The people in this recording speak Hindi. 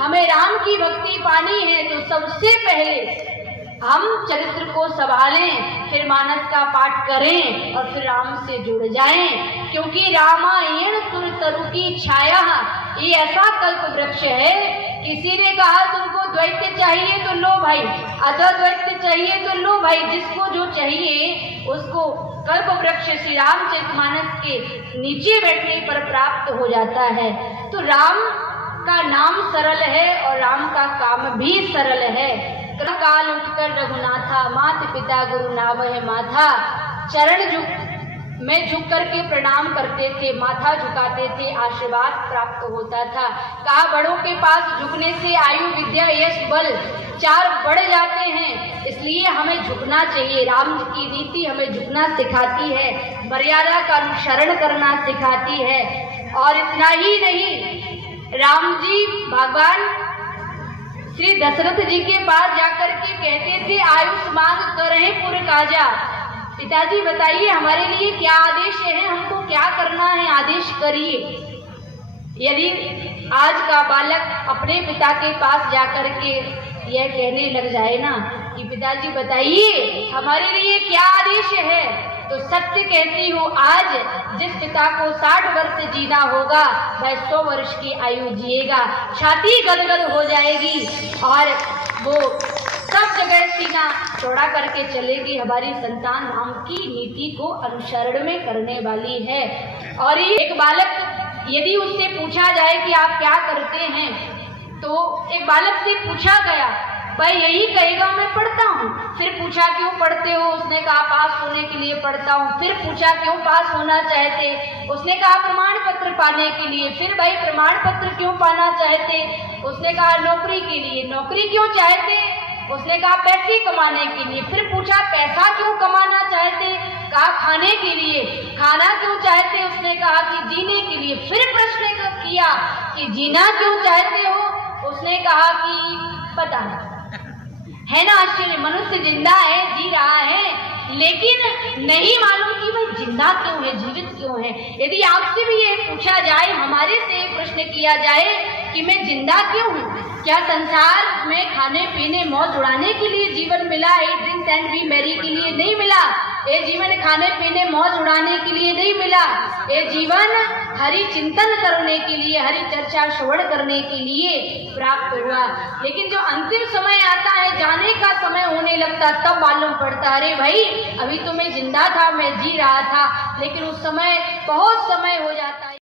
हमें राम की भक्ति पानी है तो सबसे पहले हम चरित्र को संभालें, फिर मानस का पाठ करें और फिर राम से जुड़ जाएं, क्योंकि रामायण सुर तरु की छाया ये ऐसा कल्प वृक्ष है। किसी ने कहा तुमको द्वैत चाहिए तो लो भाई, अद्वैत चाहिए तो लो भाई, जिसको जो चाहिए उसको कल्प वृक्ष श्री रामचरितमानस के नीचे बैठने पर प्राप्त हो जाता है। तो राम का नाम सरल है और राम का काम भी सरल है। काल उठकर रघुनाथा, मात पिता गुरु नावह माथा। चरण में झुक करके प्रणाम करते थे, माथा झुकाते थे, आशीर्वाद प्राप्त होता था। कहा बड़ों के पास झुकने से आयु विद्या यश बल चार बढ़ जाते हैं, इसलिए हमें झुकना चाहिए। राम की नीति हमें झुकना सिखाती है, मर्यादा का अनुसरण करना सिखाती है। और इतना ही नहीं, राम जी भगवान श्री दशरथ जी के पास जाकर के कहते थे आयुष मांग करहि पुर काजा। पिताजी बताइए हमारे लिए क्या आदेश है, हमको क्या करना है, आदेश करिए। यदि आज का बालक अपने पिता के पास जाकर के यह कहने लग जाए ना कि पिताजी बताइए हमारे लिए क्या आदेश है, तो सत्य कहती हूँ आज जिस पिता को 60 वर्ष जीना होगा वह 100 वर्ष की आयु जिएगा। छाती गदगद हो जाएगी और वो सब जगह सीना चौड़ा करके चलेगी। हमारी संतान राम की नीति को अनुसरण में करने वाली है। और एक बालक यदि उससे पूछा जाए कि आप क्या करते हैं, तो एक बालक से पूछा गया, वह यही कहेगा मैं पढ़ता हूँ। फिर पूछा क्यों पढ़ते हो, उसने कहा पास होने के लिए पढ़ता हूँ। फिर पूछा क्यों पास होना चाहते, उसने कहा प्रमाण पत्र पाने के लिए। फिर भाई प्रमाण पत्र क्यों पाना चाहते, उसने कहा नौकरी के लिए। नौकरी क्यों चाहते, उसने कहा पैसे कमाने के लिए। फिर पूछा पैसा क्यों कमाना चाहते, कहा खाने के लिए। खाना क्यों चाहते, उसने कहा कि जीने के लिए। फिर प्रश्न किया कि जीना क्यों चाहते हो, उसने कहा कि पता नहीं। है ना आश्चर्य, मनुष्य जिंदा है, जी रहा है, लेकिन नहीं मालूम कि वह जिंदा क्यों है, जीवित क्यों है। यदि आपसे भी ये पूछा जाए, हमारे से प्रश्न किया जाए कि मैं जिंदा क्यों हूँ, क्या संसार में खाने पीने मौज उड़ाने के लिए जीवन मिला है, ड्रिंक्स एंड बी मैरी के लिए नहीं मिला। ये जीवन खाने पीने मौज उड़ाने के लिए नहीं मिला। ये जीवन हरि चिंतन करने के लिए, हरि चर्चा श्रवण करने के लिए प्राप्त हुआ। लेकिन जो अंतिम समय आता है, जाने का समय होने लगता, तब मालूम पड़ता अरे भाई अभी तो मैं जिंदा था, मैं जी रहा था, लेकिन उस समय बहुत समय हो जाता।